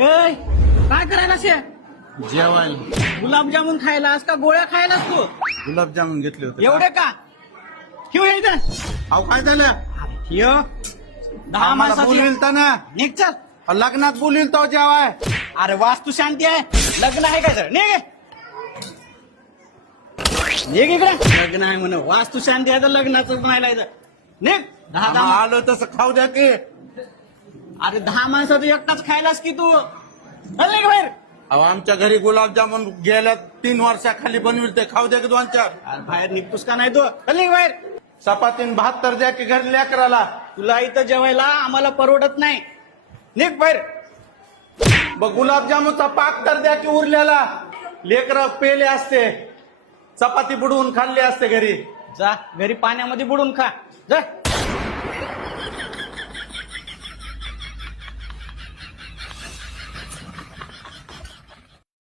ए, काय करायला शे जेवायला गुलाबजामुन खायलास का गोळ्या खायलास तू गुलाबजामुन घेतले होते एवढे का ठेव हे इथं. अहो काय झालं ठेव 10 आम्हाला माणसाची बोलविल तर ना निघ चल. लग्नात बोलविल तो जेवाय अरे वास्तू शांती आहे लग्न आहे काय सर निघ निघ इकडे लग्न आहे म्हण वास्तू शांती आहे तर लग्नाचं म्हणायला इथं. निघ 10 आलो तसं खाऊ द्या की अरे 10 माणसाचं एकटाच खायलास की तू चल निघ बाहेर. अहो आमच्या घरी गुलाबजामुन गेल्या 3 वर्षाखाली बनविल ते खाऊ द्या की 2-4 अरे बाहेर निघतोस का नाही तू चल निघ बाहेर. चपातीन भात तर द्या की घरी लेकराला तुला इथं जेवायला आम्हाला परवडत नाही निघ बाहेर. गुलाबजामुनचा पाक तर द्या की उरलेला लेकर पेले असते चपाती बुडवून खाल्ली असते घरी जा घरी पाण्यामध्ये बुडून खा जा